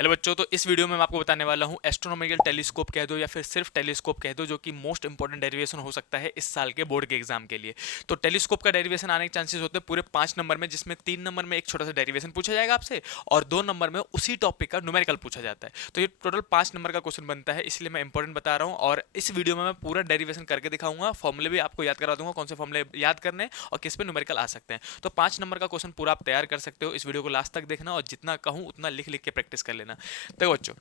Hello बच्चों, तो इस वीडियो में मैं आपको बताने वाला हूँ एस्ट्रोनॉमिकल टेलीस्कोप कह दो या फिर सिर्फ टेलीस्कोप कह दो, जो कि मोस्ट इंपॉर्टेंट डेरिवेशन हो सकता है इस साल के बोर्ड के एग्जाम के लिए। तो टेलीस्कोप का डेरिवेशन आने के चांसेस होते हैं पूरे 5 नंबर में, जिसमें 3 नंबर में एक छोटा सा डेरिवेशन पूछा जाएगा आपसे और 2 नंबर में उसी टॉपिक का न्यूमेरिकल पूछा जाता है। तो ये टोटल 5 नंबर का क्वेश्चन बनता है, इसलिए मैं इंपॉर्टेंट बता रहा हूँ। और इस वीडियो में मैं पूरा डेरिवेशन करके दिखाऊंगा, फॉर्मूले भी आपको याद करा दूंगा, कौन से फॉर्मूले याद करने हैं और किस पे न्यूमेरिकल आ सकते हैं। तो 5 नंबर का क्वेश्चन पूरा आप तैयार कर सकते हो। इस वीडियो को लास्ट तक देखना और जितना कहूँ उतना लिख लिख के प्रैक्टिस कर लेना। तो बच्चों,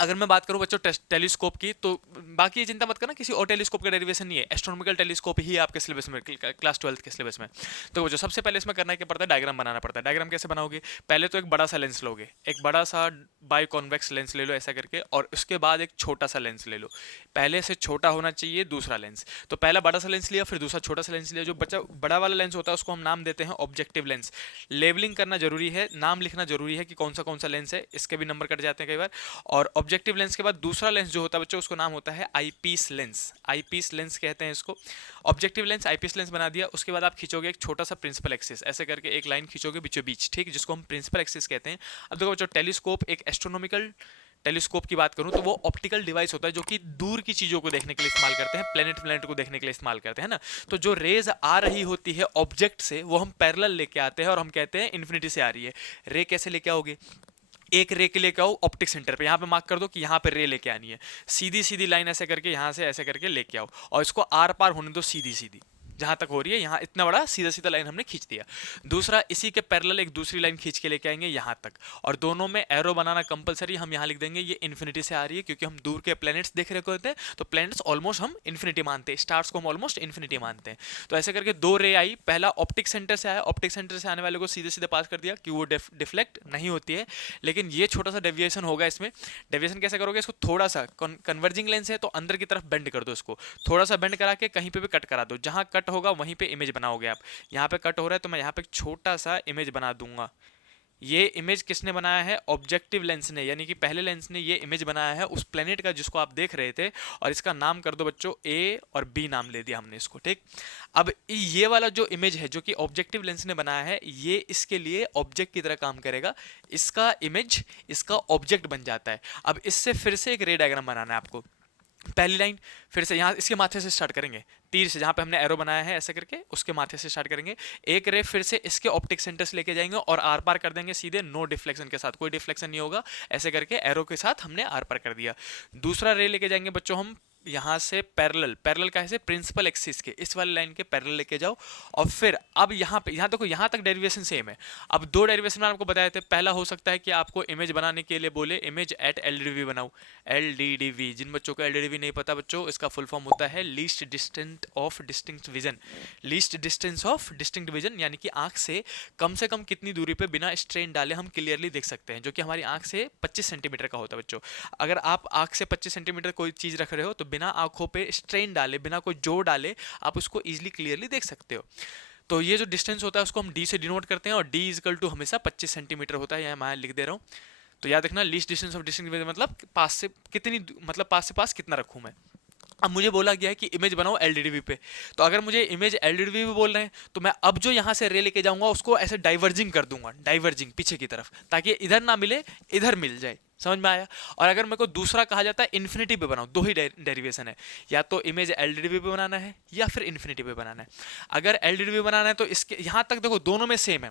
अगर मैं बात करूं बच्चों टेलीस्कोप की, तो बाकी ये चिंता मत करना, किसी और टेलीस्कोप का डेरिवेशन नहीं है, एस्ट्रोनॉमिकल टेलीस्कोप ही है आपके सिलेबस में, क्लास 12 के सिलेबस में। तो बच्चों, सबसे पहले इसमें करना क्या पड़ता है, डायग्राम बनाना पड़ता है। डायग्राम कैसे बनाओगे, पहले तो एक बड़ा सा लेंस लोगे, एक बड़ा सा बाई कॉन्वेक्स लेंस ले लो ऐसा करके, और उसके बाद एक छोटा सा लेंस ले लो। पहले से छोटा होना चाहिए दूसरा लेंस। तो पहला बड़ा सा लेंस लिया, फिर दूसरा छोटा सा लेंस लिया। जो बच्चा बड़ा वाला लेंस होता है उसको हम नाम देते हैं ऑब्जेक्टिव लेंस। लेवलिंग करना जरूरी है, नाम लिखना जरूरी है कि कौन सा लेंस है, इसके भी नंबर कट जाते हैं कई बार। और ऑब्जेक्टिव लेंस के बाद दूसरा लेंस जो होता है बच्चों, उसको नाम होता है आईपीस लेंस। आईपीस लेंस कहते हैं इसको। ऑब्जेक्टिव लेंस आईपीस लेंस बना दिया, उसके बाद आप खींचोगे एक छोटा सा प्रिंसिपल एक्सिस, ऐसे करके एक लाइन खींचोगे बीचों बीच, ठीक, जिसको हम प्रिंसिपल एक्सिस कहते हैं। अब देखो बच्चों, टेलीस्कोप, एक एस्ट्रोनॉमिकल टेलीस्कोप की बात करूं तो वो ऑप्टिकल डिवाइस होता है जो कि दूर की चीजों को देखने के लिए इस्तेमाल करते हैं, प्लेनेट को देखने के लिए इस्तेमाल करते हैं ना। तो जो रेज आ रही होती है ऑब्जेक्ट से, वो हम पैरेलल लेके आते हैं और हम कहते हैं इन्फिनिटी से आ रही है। रे कैसे लेके आओगे, एक रे के लेके आओ ऑप्टिक सेंटर पे, यहाँ पे मार्क कर दो कि यहाँ पे रे लेके आनी है। सीधी सीधी लाइन ऐसे करके यहाँ से ऐसे करके लेके आओ, और इसको आर पार होने दो सीधी सीधी, जहां तक हो रही है यहाँ इतना बड़ा सीधा सीधा लाइन हमने खींच दिया। दूसरा, इसी के पैरेलल एक दूसरी लाइन खींच के लेके आएंगे यहाँ तक, और दोनों में एरो बनाना कंपलसरी। हम यहाँ लिख देंगे ये इन्फिनिटी से आ रही है, क्योंकि हम दूर के प्लैनेट्स देख रहे होते हैं, तो प्लैनेट्स ऑलमोस्ट हम इन्फिनिटी मानते हैं, स्टार्स को हम ऑलमोस्ट इन्फिनिटी मानते हैं। तो ऐसे करके दो रे आई, पहला ऑप्टिक सेंटर से आया, ऑप्टिक सेंटर से आने वाले को सीधे सीधे पास कर दिया कि वो डिफ्लेक्ट नहीं होती है। लेकिन ये छोटा सा डेविएशन होगा इसमें। डेविएशन कैसे करोगे, इसको थोड़ा सा, कन्वर्जिंग लेंस है तो अंदर की तरफ बेंड कर दो, इसको थोड़ा सा बेंड करा के कहीं पे भी कट करा दो, जहां कट होगा वहीं पे इमेज बनाओगे आप। यहाँ पे कट हो रहा है तो मैं यहाँ पे एक छोटा सा इमेज बना दूंगा। ये इमेज किसने बनाया है, ऑब्जेक्टिव लेंस ने, यानी कि पहले लेंस ने ये इमेज बनाया है उस प्लेनेट का जिसको आप देख रहे थे। और इसका नाम कर दो बच्चों ए, और बी नाम ले दिया हमने इसको, ठीक। अब ये वाला जो इमेज है जो कि ऑब्जेक्टिव लेंस ने बनाया है, ये इसके लिए ऑब्जेक्ट की तरह काम करेगा। इसका इमेज इसका ऑब्जेक्ट बन जाता है। अब इससे फिर से एक रे डायग्राम बनाना है आपको। पहली लाइन फिर से यहाँ इसके माथे से स्टार्ट करेंगे, तीर से, जहाँ पे हमने एरो बनाया है ऐसे करके उसके माथे से स्टार्ट करेंगे। एक रे फिर से इसके ऑप्टिक सेंटर से लेके जाएंगे और आर पार कर देंगे सीधे, नो डिफ्लेक्शन के साथ, कोई डिफ्लेक्शन नहीं होगा। ऐसे करके एरो के साथ हमने आर पार कर दिया। दूसरा रे लेके जाएंगे बच्चों हम यहाँ से पैरेलल, पैरेलल का है प्रिंसिपल एक्सिस के, इस वाली लाइन के पैरेलल लेके जाओ। और फिर अब यहाँ पे, यहाँ देखो यहाँ तक डेरिवेशन सेम है। अब दो डेरिवेशन मैंने आपको बताए थे। पहला हो सकता है कि आपको इमेज बनाने के लिए बोले इमेज एट एलडीवी बनाओ, एलडीडीवी। जिन बच्चों को एलडीवी नहीं पता बच्चों, इसका फुल फॉर्म होता है least distance of distinct vision. Least distance of distinct vision यानी कि आंख से कम कितनी दूरी पे बिना स्ट्रेन डाले हम क्लियरली देख सकते हैं, जो कि हमारी आंख से 25 सेंटीमीटर का होता है बच्चों। अगर आप आंख से 25 सेंटीमीटर कोई चीज रख रहे हो तो बिना आंखों पे स्ट्रेन डाले, बिना कोई जोर डाले आप उसको इजीली क्लियरली देख सकते हो। तो ये जो डिस्टेंस होता है उसको हम डी से डिनोट करते हैं, और डी इजकल टू हमेशा 25 सेंटीमीटर होता है, यहाँ मैं लिख दे रहा हूँ। तो याद रखना, लीस्ट डिस्टेंस ऑफ डिस्टिंक्ट मतलब पास से कितनी, मतलब पास से पास कितना रखूँ मैं। अब मुझे बोला गया है कि इमेज बनाओ एलडीडीवी पे, तो अगर मुझे इमेज एलडीडीवी पे बोल रहे हैं तो मैं अब जो यहाँ से रे लेके जाऊंगा उसको ऐसे डाइवर्जिंग कर दूंगा, डाइवर्जिंग पीछे की तरफ, ताकि इधर ना मिले इधर मिल जाए। समझ में आया। और अगर मेरे को दूसरा कहा जाता है इन्फिनिटी पे बनाओ, दो ही डेरिवेशन है, या तो इमेज एलडीडीवी पे बनाना है या फिर इन्फिनिटी पे बनाना है। अगर एलडीडीवी बनाना है तो इसके यहाँ तक देखो दोनों में सेम है,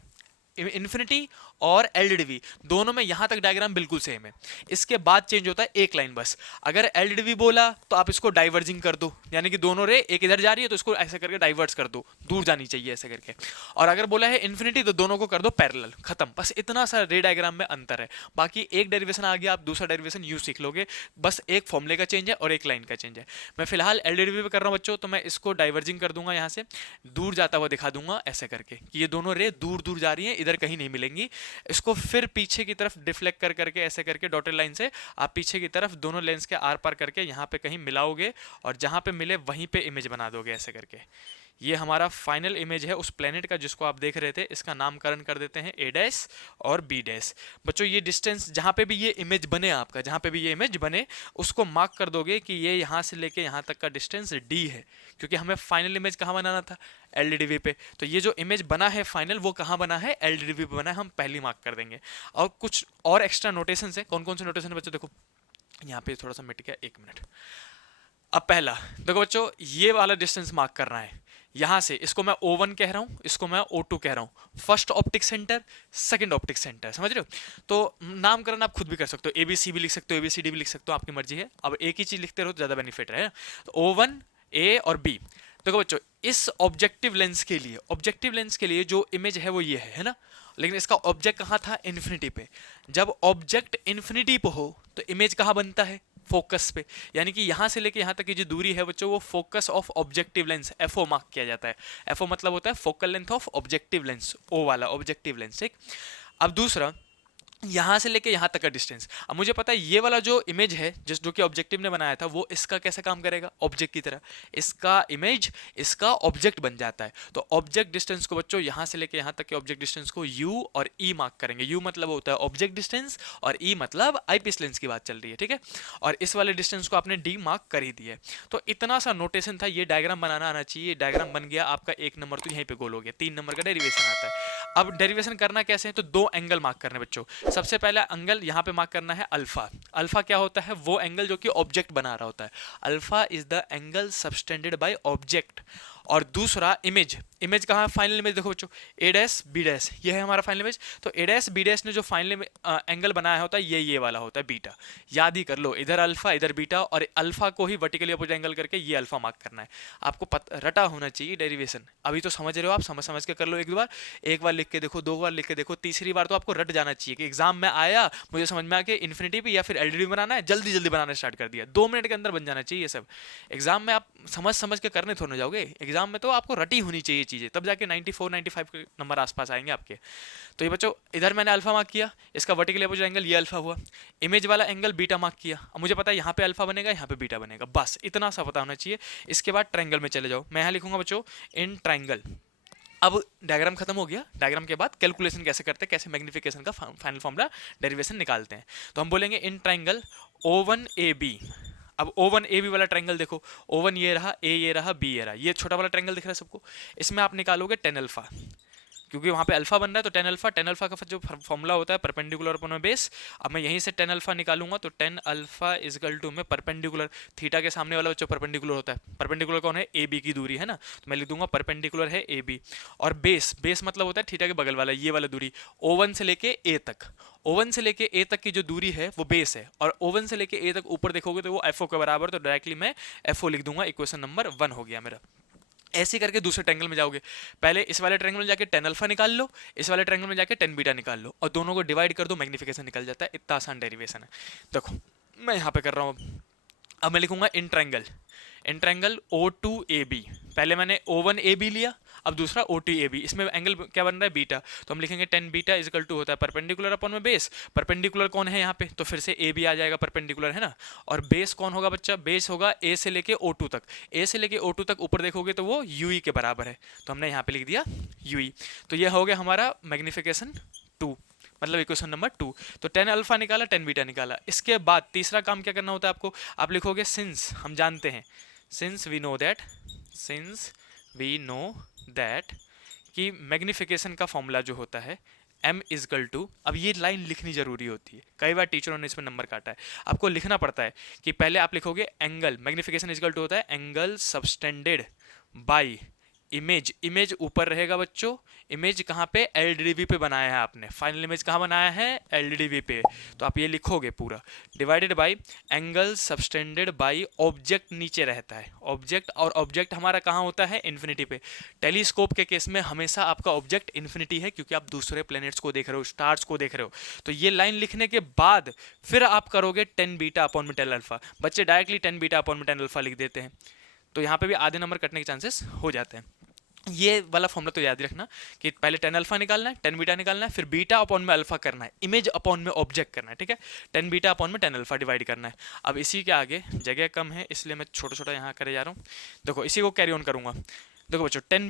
इन्फिनिटी और एलडीडीवी दोनों में यहां तक डायग्राम बिल्कुल सेम है। इसके बाद चेंज होता है एक लाइन बस। अगर एलडीडीवी बोला तो आप इसको डाइवर्जिंग कर दो, यानी कि दोनों रे एक इधर जा रही है तो इसको ऐसे करके डाइवर्स कर दो, दूर जानी चाहिए ऐसे करके। और अगर बोला है इन्फिनिटी तो दोनों को कर दो पैरेलल, खत्म। बस इतना सा रे डायग्राम में अंतर है। बाकी एक डेरिवेशन आ गया, आप दूसरा डेरिवेशन यूं सीख लोगे, बस एक फॉर्मूले का चेंज है और एक लाइन का चेंज है। मैं फिलहाल एलडीडीवी पे कर रहा हूँ बच्चों, तो मैं इसको डाइवर्जिंग कर दूंगा, यहाँ से दूर जाता हुआ दिखा दूंगा ऐसे करके कि ये दोनों रे दूर दूर जा रही है, इधर कहीं नहीं मिलेंगी। इसको फिर पीछे की तरफ डिफ्लेक्ट कर करके ऐसे करके डॉटेड लाइन से आप पीछे की तरफ दोनों लेंस के आर पार करके यहाँ पे कहीं मिलाओगे, और जहां पे मिले वहीं पे इमेज बना दोगे ऐसे करके। ये हमारा फाइनल इमेज है उस प्लेनेट का जिसको आप देख रहे थे, इसका नामकरण कर देते हैं ए डैश और बी डैश। बच्चों ये डिस्टेंस जहाँ पे भी ये इमेज बने, आपका जहाँ पे भी ये इमेज बने उसको मार्क कर दोगे कि ये यहाँ से लेके यहाँ तक का डिस्टेंस डी है, क्योंकि हमें फाइनल इमेज कहाँ बनाना था, एलडीडीवी पे। तो ये जो इमेज बना है फाइनल वो कहाँ बना है, एलडीडीवी पे बना है, हम पहली मार्क कर देंगे। और कुछ और एक्स्ट्रा नोटेशन है, कौन कौन से नोटेशन है बच्चों, देखो यहाँ पे थोड़ा सा मिट गया, एक मिनट। अब पहला देखो बच्चों, ये वाला डिस्टेंस मार्क करना है यहां से, इसको मैं O1 कह रहा हूं, इसको मैं O2 कह रहा हूं, first optic centre, second optic centre, समझ रहे हो। तो नामकरण आप खुद भी कर सकते हो, ABC भी लिख सकते हो, ABCD भी लिख सकते हो, आपकी मर्जी है। अब एक ही चीज लिखते रहो तो ज्यादा बेनिफिट है। तो O1 A और B। देखो बच्चों इस ऑब्जेक्टिव लेंस के लिए, ऑब्जेक्टिव लेंस के लिए जो इमेज है वो ये है ना, लेकिन इसका ऑब्जेक्ट कहाँ था, इन्फिनिटी पे। जब ऑब्जेक्ट इन्फिनिटी पे हो तो इमेज कहाँ बनता है, फोकस पे। यानी कि यहाँ से लेके यहाँ तक की जो दूरी है बच्चों वो focus of objective lens FO mark किया जाता है। FO मतलब होता है focal length of objective lens, O वाला ऑब्जेक्टिव लेंस, ठीक। अब दूसरा, यहाँ से लेके यहाँ तक का डिस्टेंस। अब मुझे पता है ये वाला जो इमेज है जिस जो कि ऑब्जेक्टिव ने बनाया था वो इसका कैसे काम करेगा, ऑब्जेक्ट की तरह। इसका इमेज इसका ऑब्जेक्ट बन जाता है। तो ऑब्जेक्ट डिस्टेंस को बच्चों यहाँ से लेके यहाँ तक के ऑब्जेक्ट डिस्टेंस को U और E मार्क करेंगे। U मतलब होता है ऑब्जेक्ट डिस्टेंस और E मतलब आईपीस लेंस की बात चल रही है, ठीक है। और इस वाले डिस्टेंस को आपने D मार्क कर ही दिया है। तो इतना सा नोटेशन था, ये डायग्राम बनाना आना चाहिए। डायग्राम बन गया आपका 1 नंबर तो यहीं पे गोल हो गया, 3 नंबर का डेरिवेशन आता है। अब डेरिवेशन करना कैसे है, तो 2 एंगल मार्क करने बच्चों। सबसे पहला एंगल यहाँ पे मार्क करना है अल्फा। अल्फा क्या होता है, वो एंगल जो कि ऑब्जेक्ट बना रहा होता है। Alpha is the angle subtended by object. और दूसरा इमेज, इमेज कहाँ है, फाइनल इमेज देखो बच्चों, ए डैश बी डैश, ये है हमारा फाइनल इमेज। तो ए डैश बी डैश ने जो फाइनल एंगल बनाया होता है ये वाला होता है बीटा। याद ही कर लो, इधर अल्फा इधर बीटा, और अल्फा को ही वर्टिकली अपोजिट एंगल करके ये अल्फा मार्क करना है। आपको रटा होना चाहिए डेरिवेशन। अभी तो समझ रहे हो आप, समझ समझ के कर लो। एक बार लिख के देखो, 2 बार लिख के देखो, तीसरी बार तो आपको रट जाना चाहिए कि एग्जाम में आया, मुझे समझ में आ के इन्फिनिटी पे या फिर एलडीडी बनाना है, जल्दी जल्दी बनाना स्टार्ट कर दिया, 2 मिनट के अंदर बन जाना चाहिए ये सब। एग्जाम में आप समझ समझ के करने थोड़े जाओगे, एग्जाम में तो आपको रटी होनी चाहिए चीजें, तब जाके 94 95 के नंबर आसपास आएंगे आपके। तो ये बच्चों इधर मैंने अल्फा मार्क किया, इसका वर्टिकल अपोजिट एंगल ये अल्फा हुआ। इमेज वाला एंगल बीटा मार्क किया। अब मुझे पता है यहाँ पे अल्फा बनेगा, यहाँ पे बीटा बनेगा, बस इतना सा पता होना चाहिए। इसके बाद ट्रायंगल में चले जाओ, मैं यहाँ लिखूंगा बच्चों इन ट्रायंगल। अब डायग्राम खत्म हो गया, डायग्राम के बाद कैलकुलेशन कैसे करते हैं, कैसे मैग्निफिकेशन का फाइनल फॉर्मूला डेरिवेशन निकालते हैं। तो हम बोलेंगे इन ट्रायंगल O1AB। अब O1AB वाला ट्रायंगल देखो, O1 ये रहा, A ये रहा, B ये रहा, ये छोटा वाला ट्रायंगल दिख रहा है सबको। इसमें आप निकालोगे tan अल्फा, क्योंकि वहाँ पे अल्फा बन रहा है तो tan अल्फा का जो फॉर्मूला होता है परपेंडिकुलर अपॉन बेस। अब मैं यहीं से tan अल्फा निकालूंगा तो tan अल्फा इजकल टू में परपेंडिकुलर, थीटा के सामने वाला बच्चों परपेंडिकुलर होता है। परपेंडिकुलर कौन है, ए बी की दूरी है ना, तो मैं लिख दूंगा परपेंडिकुलर है ए बी। और बेस, बेस मतलब होता है थीटा के बगल वाला, ये वाला दूरी O1 से लेके A तक। O1 से लेके A तक की जो दूरी है वो बेस है, और O1 से लेके A तक ऊपर देखोगे तो वो FO के बराबर, तो डायरेक्टली मैं FO लिख दूंगा। इक्वेशन नंबर 1 हो गया मेरा। ऐसे करके दूसरे ट्रायंगल में जाओगे, पहले इस वाले ट्रायंगल में जाके tan अल्फा निकाल लो, इस वाले ट्रायंगल में जाके tan बीटा निकाल लो, और दोनों को डिवाइड कर दो, मैग्निफिकेशन निकल जाता है। इतना आसान डेरिवेशन है। देखो मैं यहाँ पे कर रहा हूँ, अब मैं लिखूंगा इन ट्रायंगल O2AB। पहले मैंने O1AB लिया, अब दूसरा O2AB। इसमें एंगल क्या बन रहा है, बीटा, तो हम लिखेंगे tan बीटा इजकल टू होता है परपेंडिकुलर अपॉन में बेस। परपेंडिकुलर कौन है यहाँ पे, तो फिर से AB आ जाएगा, परपेंडिकुलर है ना। और बेस कौन होगा बच्चा, बेस होगा A से लेके O2 तक। A से लेके O2 तक ऊपर देखोगे तो वो UE के बराबर है, तो हमने यहाँ पे लिख दिया UE। तो ये हो गया हमारा मैग्निफिकेशन 2, मतलब इक्वेशन नंबर 2। तो tan अल्फा निकाला, tan बीटा निकाला। इसके बाद तीसरा काम क्या करना होता है आपको, आप लिखोगे सिंस, हम जानते हैं, सिंस वी नो दैट कि मैग्निफिकेशन का फॉर्मूला जो होता है m इजकल टू, अब ये लाइन लिखनी जरूरी होती है, कई बार टीचरों ने इसमें नंबर काटा है, आपको लिखना पड़ता है कि पहले आप लिखोगे एंगल, मैग्निफिकेशन इजकल टू होता है angle subtended by image. Image ऊपर रहेगा बच्चों, इमेज कहाँ पे, एलडीडीवी पे बनाया है आपने, फाइनल इमेज कहाँ बनाया है, एलडीडीवी पे। तो आप ये लिखोगे पूरा, divided by angle subtended by object, नीचे रहता है ऑब्जेक्ट, और ऑब्जेक्ट हमारा कहाँ होता है, इन्फिनिटी पे। टेलीस्कोप के केस में हमेशा आपका ऑब्जेक्ट इन्फिनिटी है, क्योंकि आप दूसरे प्लैनेट्स को देख रहे हो, स्टार्स को देख रहे हो। तो ये लाइन लिखने के बाद फिर आप करोगे tan बीटा अपॉन में tan अल्फा। बच्चे डायरेक्टली tan बीटा अपॉन में tan अल्फा लिख देते हैं, तो यहाँ पे भी आधे नंबर कटने के चांसेस हो जाते हैं। ये वाला फॉर्मूला तो याद रखना कि पहले tan अल्फा निकालना है, tan बीटा निकालना है, फिर बीटा अपॉन में अल्फा करना है, इमेज अपॉन में ऑब्जेक्ट करना है, ठीक है। tan बीटा अपॉन में tan अल्फा डिवाइड करना है। अब इसी के आगे जगह कम है इसलिए मैं छोटा छोटा यहाँ करे जा रहा हूँ। देखो इसी को कैरी ऑन करूँगा। देखो बच्चों, टेन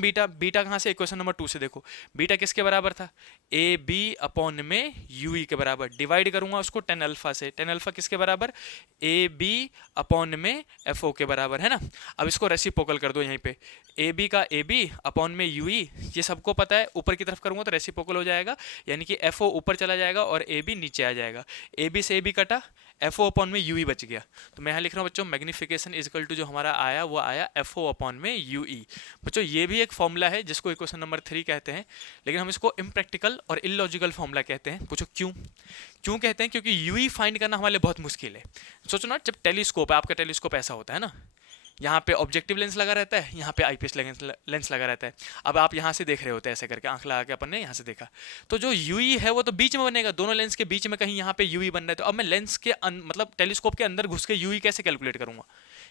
बीटा, बीटा कहाँ से, इक्वेशन नंबर 2 से देखो, बीटा किसके बराबर था, ए बी अपॉन में यू ई के बराबर, डिवाइड करूंगा उसको टेन अल्फा से, टेन अल्फा किसके बराबर, ए बी अपॉन में एफ ओ के बराबर, है ना। अब इसको रेसिप्रोकल कर दो यहीं पे, ए बी का ए बी अपॉन में यू ई, ये सबको पता है, ऊपर की तरफ करूंगा तो रेसिप्रोकल हो जाएगा, यानी कि एफ ओ ऊपर चला जाएगा और ए बी नीचे आ जाएगा, ए बी से ए बी कटा, एफ ओ अपॉन में यू ई बच गया। तो मैं यहाँ लिख रहा हूँ बच्चों, मैग्निफिकेशन इजकल टू जो हमारा आया वो आया एफ ओ अपॉन में यू ई। बच्चों ये भी एक फॉर्मूला है जिसको इक्वेशन नंबर 3 कहते हैं, लेकिन हम इसको इम्प्रैक्टिकल और इलॉजिकल फॉर्मूला कहते हैं। पूछो क्यों, क्यों कहते हैं, क्योंकि यू ई फाइंड करना हमारे लिए बहुत मुश्किल है। सोचो ना, जब टेलीस्कोप है, आपका टेलीस्कोप ऐसा होता है ना, यहाँ पे ऑब्जेक्टिव लेंस लगा रहता है, यहाँ पे आईपीएस लेंस लगा रहता है। अब आप यहाँ से देख रहे होते हैं ऐसे करके, आंख लगा के अपन ने यहाँ से देखा, तो जो यूई है वो तो बीच में बनेगा, दोनों लेंस के बीच में कहीं यहाँ पे यूई बन रहा है। तो अब मैं लेंस के मतलब टेलीस्कोप के अंदर घुस के यूई कैसे कैलकुलेट करूंगा,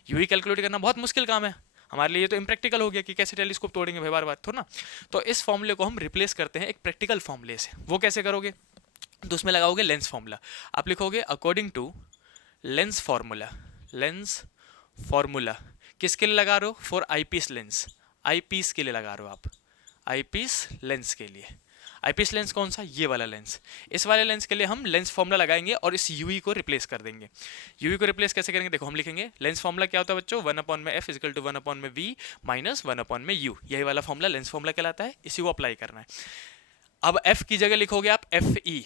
यूई कैलकुलेट करना बहुत मुश्किल काम है हमारे लिए, तो इम्प्रैक्टिकल हो गया कि कैसे टेलीस्कोप तोड़ेंगे भाई, बार बार थोड़ा ना। तो इस फॉर्मूले को हम रिप्लेस करते हैं एक प्रैक्टिकल फॉर्मूले से। वो कैसे करोगे, तो उसमें लगाओगे लेंस फॉर्मूला। आप लिखोगे according to lens formula, lens formula किसके लिए लगा रहे हो, फॉर आईपीस लेंस, आईपीस के लिए लगा रहे हो आप, आईपीस लेंस के लिए। आईपीस लेंस कौन सा, ये वाला लेंस, इस वाले लेंस के लिए हम लेंस फॉर्मूला लगाएंगे और इस यूई को रिप्लेस कर देंगे। यूई को रिप्लेस कैसे करेंगे, देखो हम लिखेंगे लेंस फॉर्मूला क्या होता है बच्चों, 1 में एफ इजिकल टू 1 में वी माइनस 1 में यू, यही वाला फॉर्मूला लेंस फॉर्मूला कहलाता है, इसी को अप्लाई करना है। अब एफ की जगह लिखोगे आप एफ ई,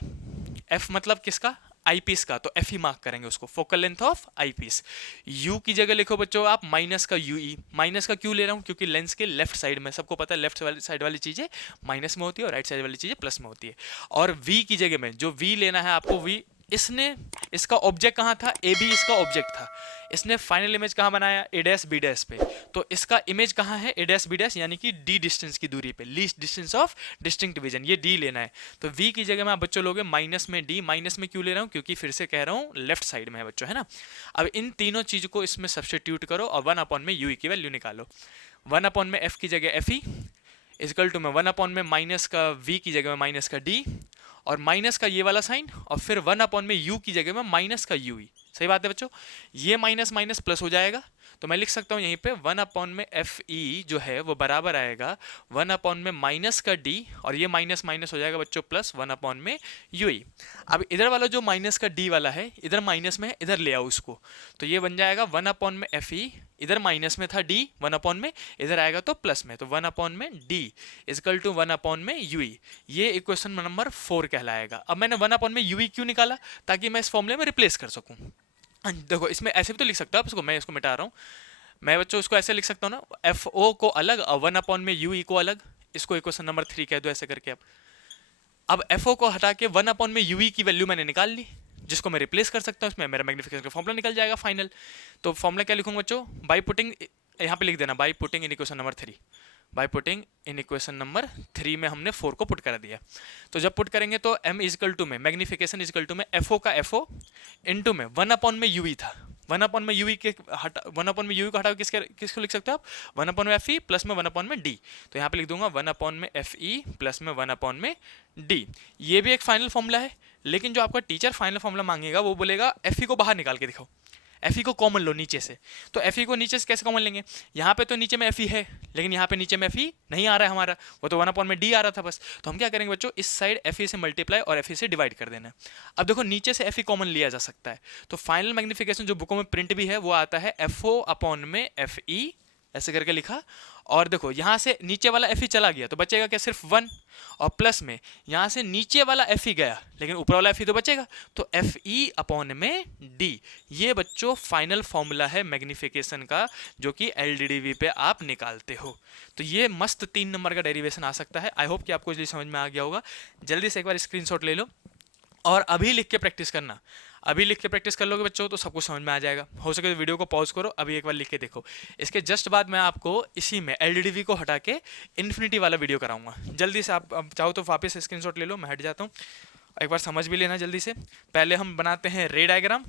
एफ मतलब किसका, आईपीस का, तो एफ ही मार्क करेंगे उसको, focal length of eyepiece. You की जगह लिखो बच्चों आप माइनस का यूई, माइनस का क्यों ले रहा हूँ, क्योंकि लेंस के लेफ्ट साइड में, सबको पता है लेफ्ट साइड वाली चीजें माइनस में होती है और राइट साइड वाली चीजें प्लस में होती है। और वी की जगह में जो वी लेना है आपको, वी इसने, इसका ऑब्जेक्ट कहाँ था, ए बी इसका ऑब्जेक्ट था, इसने फाइनल इमेज कहाँ बनाया, ए डैश बी डैश पे, तो इसका इमेज कहाँ है, ए डैश बी डैश, यानी कि डी डिस्टेंस की दूरी पे, least distance of distinct division, ये डी लेना है। तो वी की जगह में आप बच्चों लोगे माइनस में डी, माइनस में क्यों ले रहा हूँ, क्योंकि फिर से कह रहा हूँ लेफ्ट साइड में है बच्चों, है ना। अब इन तीनों चीज को इसमें सब्स्टिट्यूट करो और 1 में यू की वैल्यू निकालो। 1 में एफ की जगह एफ ई इजकल टू में 1 में माइनस का वी की जगह में माइनस का डी, और माइनस का ये वाला साइन, और फिर 1 में यू की जगह में माइनस का यू। सही बात है बच्चों, ये माइनस माइनस प्लस हो जाएगा, तो मैं लिख सकता हूँ यहीं पे 1 में एफ ई जो है वो बराबर आएगा 1 में माइनस का डी, और ये माइनस माइनस हो जाएगा बच्चों प्लस 1 में यू। अब इधर वाला जो माइनस का डी वाला है, इधर माइनस में है, इधर ले आओ उसको, तो ये बन जाएगा 1 में एफ ई, इधर माइनस में था डी 1 में, इधर आएगा तो प्लस में, तो 1 में डी इजकल टू 1 में यू। ये इक्वेशन नंबर 4 कहलाएगा। अब मैंने 1 में यू क्यों निकाला, ताकि मैं इस फॉर्मूले में रिप्लेस कर सकूं। देखो इसमें ऐसे भी तो लिख सकता हूँ, इसको मैं इसको मिटा रहा हूँ, मैं बच्चों इसको ऐसे लिख सकता हूँ ना, एफ ओ को अलग और 1 में यू को अलग, इसको इक्वेशन नंबर 3 कह दो ऐसे करके। अब एफ ओ को हटा के 1 में यू की वैल्यू मैंने निकाल ली, जिसको मैं रिप्लेस कर सकता हूँ इसमें, मेरा मैग्निफिकेशन का फॉर्मूला निकल जाएगा फाइनल। तो फॉर्मूला क्या लिखूंगा बच्चों, बाई पुटिंग, यहाँ पे लिख देना by putting in equation number 3, by putting in equation number 3 में हमने 4 को पुट कर दिया। तो जब पुट करेंगे तो m इजकल टू में मैग्निफिकेशन इजकल टू में एफ ओ का एफ ओ इंटू में 1 में यू था, 1 में यू के हटा, 1 में यू को हटाओ किसको लिख सकते हो आप, 1 में एफ ई प्लस में 1 में डी, तो यहाँ पे लिख दूंगा 1 में एफ ई प्लस में 1 में डी। ये भी एक फाइनल फॉर्मूला है, लेकिन जो आपका टीचर फाइनल फॉर्मूला मांगेगा वो बोलेगा एफ ई को बाहर निकाल के दिखाओ, एफ ई को कॉमन लो नीचे से। तो एफ ई को नीचे से कैसे कॉमन लेंगे, यहाँ पे तो नीचे में एफ ई है, लेकिन यहाँ पे नीचे में एफ ई नहीं आ रहा है हमारा, वो तो 1 में डी आ रहा था बस। तो हम क्या करेंगे बच्चों, इस साइड एफ ई से मल्टीप्लाई और एफ ई से डिवाइड कर देना। अब देखो नीचे से एफ ई कॉमन लिया जा सकता है, तो फाइनल मैग्निफिकेशन जो बुकों में प्रिंट भी है वो आता है एफ ओ अपॉन में एफ ई, ऐसे करके लिखा। और देखो यहाँ से नीचे वाला एफ ई चला गया तो बचेगा क्या, सिर्फ 1, और प्लस में यहाँ से नीचे वाला एफ ई गया लेकिन ऊपर वाला एफ ई तो बचेगा, तो एफ ई अपॉन में डी। ये बच्चों फाइनल फॉर्मूला है मैग्निफिकेशन का, जो कि एलडीडीवी पे आप निकालते हो। तो ये मस्त 3 नंबर का डेरिवेशन आ सकता है। आई होप कि आपको ये समझ में आ गया होगा। जल्दी से एक बार स्क्रीनशॉट ले लो और अभी लिख के प्रैक्टिस करना, अभी लिख के प्रैक्टिस कर लोगे बच्चों तो सब कुछ समझ में आ जाएगा। हो सके तो वीडियो को पॉज करो, अभी एक बार लिख के देखो। इसके जस्ट बाद मैं आपको इसी में एलडीडीवी को हटा के इन्फिनिटी वाला वीडियो कराऊंगा। जल्दी से आप चाहो तो वापस स्क्रीनशॉट ले लो, मैं हट जाता हूँ, एक बार समझ भी लेना जल्दी से। पहले हम बनाते हैं रे डायग्राम,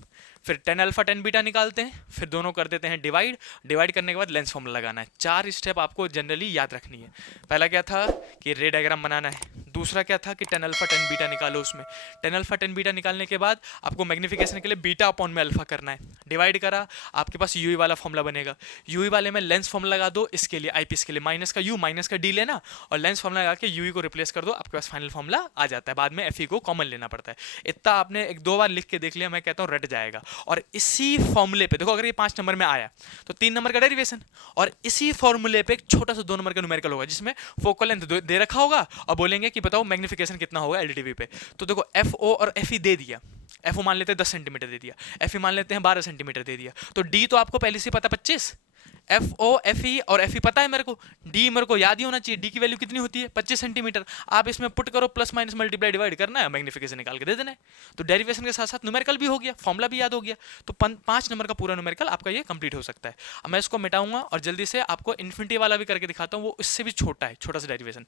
फिर 10 अल्फा 10 बीटा निकालते हैं, फिर दोनों कर देते हैं डिवाइड, डिवाइड करने के बाद लेंस फॉर्मूला लगाना है। 4 स्टेप आपको जनरली याद रखनी है। पहला क्या था कि रे डायग्राम बनाना है, दूसरा क्या था कि टेन अल्फा टेन बीटा निकालो। उसमें टेन अल्फा टेन बीटा निकालने के बाद आपको मैग्निफिकेशन के लिए बीटा अपॉन में अल्फा करना है, डिवाइड करा, आपके पास यूई वाला फॉर्मूला बनेगा। यूई वाले में लेंस फॉर्मूला लगा दो, इसके लिए आईपीस के लिए माइनस का यू माइनस का डी लेना, और लेंस फॉर्मूला लगा के यूई को रिप्लेस कर दो, आपके पास फाइनल फॉर्मूला आ जाता है। बाद में एफ को कॉमन लेना पड़ता है। इतना आपने एक दो बार लिख के देख लिया, मैं कहता हूँ रट जाएगा। और इसी फॉर्मूले पे देखो, अगर ये 5 नंबर में आया तो 3 नंबर का डेरिवेशन, और इसी फॉर्मूले पे एक छोटा सा 2 नंबर का न्यूमेरिकल होगा जिसमें फोकल लेंथ दे रखा होगा और बोलेंगे कि बताओ मैग्निफिकेशन कितना होगा एलडीवी पे। तो देखो एफ ओ और एफ ई दे दिया, एफ ओ मान लेते हैं 10 सेंटीमीटर दे दिया, एफ ई मान लेते हैं 12 सेंटीमीटर दे दिया, तो डी तो आपको पहले से पता 25, एफ ओ एफ ई और एफ ई पता है मेरे को, डी मेरे को याद ही होना चाहिए, डी की वैल्यू कितनी होती है 25 सेंटीमीटर। आप इसमें पुट करो, प्लस माइनस मल्टीप्लाई डिवाइड करना है, मैग्निफिकेशन निकाल के दे देना है। तो डेरिवेशन के साथ साथ न्यूमेरिकल भी हो गया, फॉर्मूला भी याद हो गया, तो 5 नंबर का पूरा न्यूमेरिकल आपका ये कंप्लीट हो सकता है। अब मैं इसको मिटाऊंगा और जल्दी से आपको इन्फिनिटी वाला भी करके दिखाता हूँ, वो इससे भी छोटा है, छोटा सा डेरिवेशन।